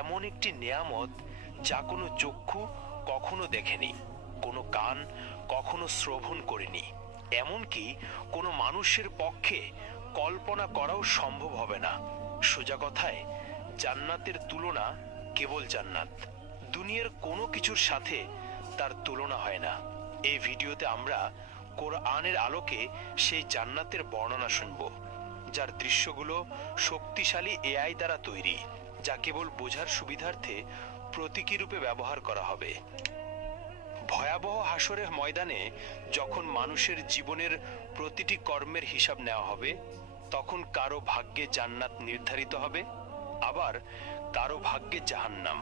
এমন একটি নেয়ামত যা কোনো চক্ষু কখনো দেখেনি, কোনো কান কখনো শ্রবণ করেনি, এমনকি কোনো মানুষের পক্ষে কল্পনা করাও সম্ভব হবে না। সোজা কথায়, জান্নাতের তুলনা কেবল জান্নাত। দুনিয়ার কোনো কিছুর সাথে তার তুলনা হয় না। এই ভিডিওতে আমরা কোরআনের আলোকে সেই জান্নাতের বর্ণনা শুনব, যার দৃশ্যগুলো শক্তিশালী এআই দ্বারা তৈরি, যা কেবল বোঝার সুবিধার্থে প্রতীকী রূপে ব্যবহার করা হবে। ভয়াবহ হাসরের ময়দানে যখন মানুষের জীবনের প্রতিটি কর্মের হিসাব নেওয়া হবে, তখন কারো ভাগ্যে জান্নাত নির্ধারিত হবে, আবার কারো ভাগ্যে জাহান্নাম।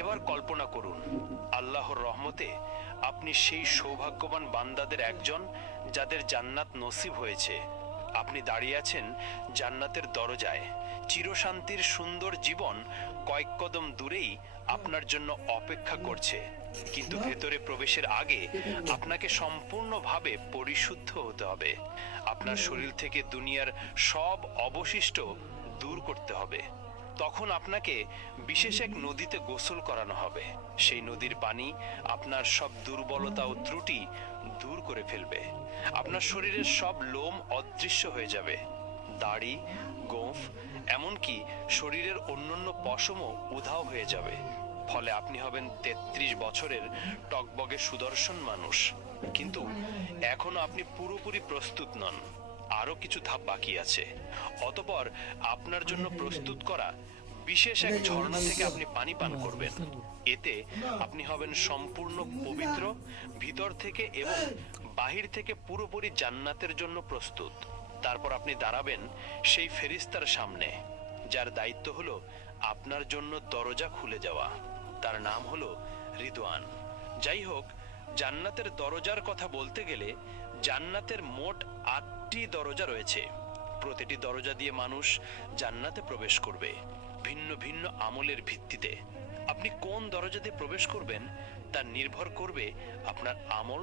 এবার কল্পনা করুন, আল্লাহর রহমতে আপনি সেই সৌভাগ্যবান বান্দাদের একজন যাদের জান্নাত নসিব হয়েছে। আপনি দাঁড়িয়ে আছেন জান্নাতের দরজায়। চিরশান্তির সুন্দর জীবন কয়েক কদম দূরেই আপনার জন্য অপেক্ষা করছে, কিন্তু ভেতরে প্রবেশের আগে আপনাকে সম্পূর্ণভাবে পরিশুদ্ধ হতে হবে। আপনার শরীর থেকে দুনিয়ার সব অবশিষ্ট দূর করতে হবে। তখন আপনাকে বিশেষ এক নদীতে গোসল করানো হবে। সেই নদীর পানি আপনার সব দুর্বলতা ও ত্রুটি দূর করে ফেলবে। আপনার শরীরের সব লোম অদৃশ্য হয়ে যাবে, দাড়ি, গোঁফ, এমনকি শরীরের অন্যান্য পশমও উধাও হয়ে যাবে। ফলে আপনি হবেন 33 বছরের টকবগে সুদর্শন মানুষ। কিন্তু এখনো আপনি পুরোপুরি প্রস্তুত নন, আরো কিছু ধাপ বাকি আছে। অতঃপর আপনার জন্য প্রস্তুত করা বিশেষ এক ঝর্ণা থেকে আপনি পানি পান করবেন। এতে আপনি হবেন সম্পূর্ণ পবিত্র, ভিতর থেকে এবং বাহির থেকে পুরোপুরি জান্নাতের জন্য প্রস্তুত। তারপর আপনি দাঁড়াবেন সেই ফেরেশতার সামনে, যার দায়িত্ব হলো আপনার জন্য দরজা খুলে যাওয়া। তার নাম হলো রিদওয়ান। যাই হোক, জান্নাতের দরজার কথা বলতে গেলে জান্নাতের মোট 8টি দরজা রয়েছে। প্রতিটি দরজা দিয়ে মানুষ জান্নাতে প্রবেশ করবে ভিন্ন ভিন্ন আমলের ভিত্তিতে। আপনি কোন দরজা দিয়ে প্রবেশ করবেন তা নির্ভর করবে আপনার আমল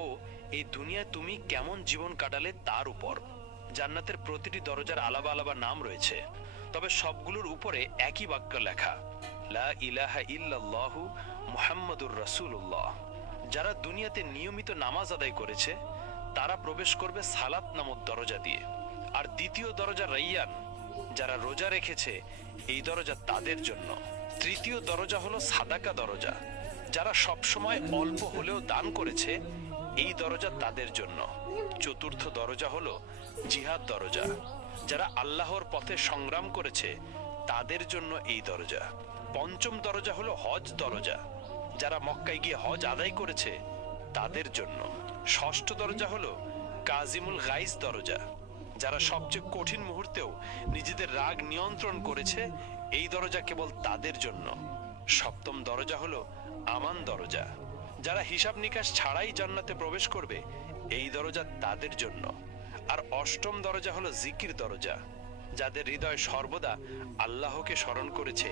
ও এই দুনিয়ায় তুমি কেমন জীবন কাটালে তার উপর। জান্নাতের প্রতিটি দরজার আলাদা আলাদা নাম রয়েছে, তবে সবগুলোর উপরে একই বাক্য লেখা, লা ইলাহা ইল্লাল্লাহু মুহাম্মাদুর রাসূলুল্লাহ। যারা দুনিয়াতে নিয়মিত নামাজ আদায় করেছে তারা প্রবেশ করবে সালাত নামক দরজা দিয়ে। আর দ্বিতীয় দরজা রাইয়ান, যারা রোজা রেখেছে এই দরজা তাদের জন্য। তৃতীয় দরজা হলো সাদাকা দরজা, যারা সবসময় অল্প হলেও দান করেছে এই দরজা তাদের জন্য। চতুর্থ দরজা হলো জিহাদ দরজা, যারা আল্লাহর পথে সংগ্রাম করেছে তাদের জন্য এই দরজা। পঞ্চম দরজা হলো হজ দরজা, যারা মক্কায় গিয়ে হজ আদায় করেছে তাদের জন্য। ষষ্ঠ দরজা হলো কাজিমুল গাইজ দরজা, যারা সবচেয়ে কঠিন মুহূর্তেও নিজেদের রাগ নিয়ন্ত্রণ করেছে এই দরজা কেবল তাদের জন্য। সপ্তম দরজা হলো আমান দরজা, যারা হিসাব নিকাশ ছাড়াই জান্নাতে প্রবেশ করবে এই দরজা তাদের জন্য। আর অষ্টম দরজা হলো জিকির দরজা, যাদের হৃদয় সর্বদা আল্লাহকে স্মরণ করেছে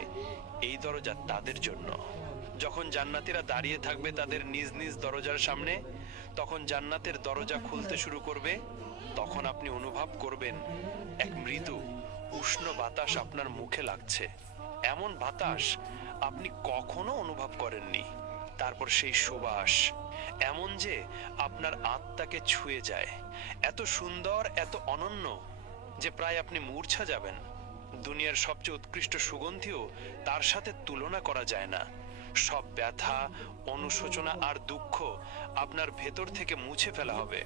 এই দরজা তাদের জন্য। যখন জান্নাতীরা দাঁড়িয়ে থাকবে তাদের নিজ নিজ দরজার সামনে, তখন জান্নাতের দরজা খুলতে শুরু করবে। তখন আপনি অনুভব করবেন এক মৃদু উষ্ণ বাতাস আপনার মুখে লাগছে, এমন বাতাস আপনি কখনো অনুভব করেননি। তারপর সেই সুবাস এমন যে আপনার আত্মাকে ছুঁয়ে যায়, এত সুন্দর, এত অনন্য যে প্রায় আপনি মূর্ছা যাবেন। দুনিয়ার সবচেয়ে উৎকৃষ্ট সুগন্ধিও তার সাথে তুলনা করা যায় না। সব ব্যথা, অনুশোচনা আর দুঃখ আপনার ভেতর থেকে মুছে ফেলা হবে।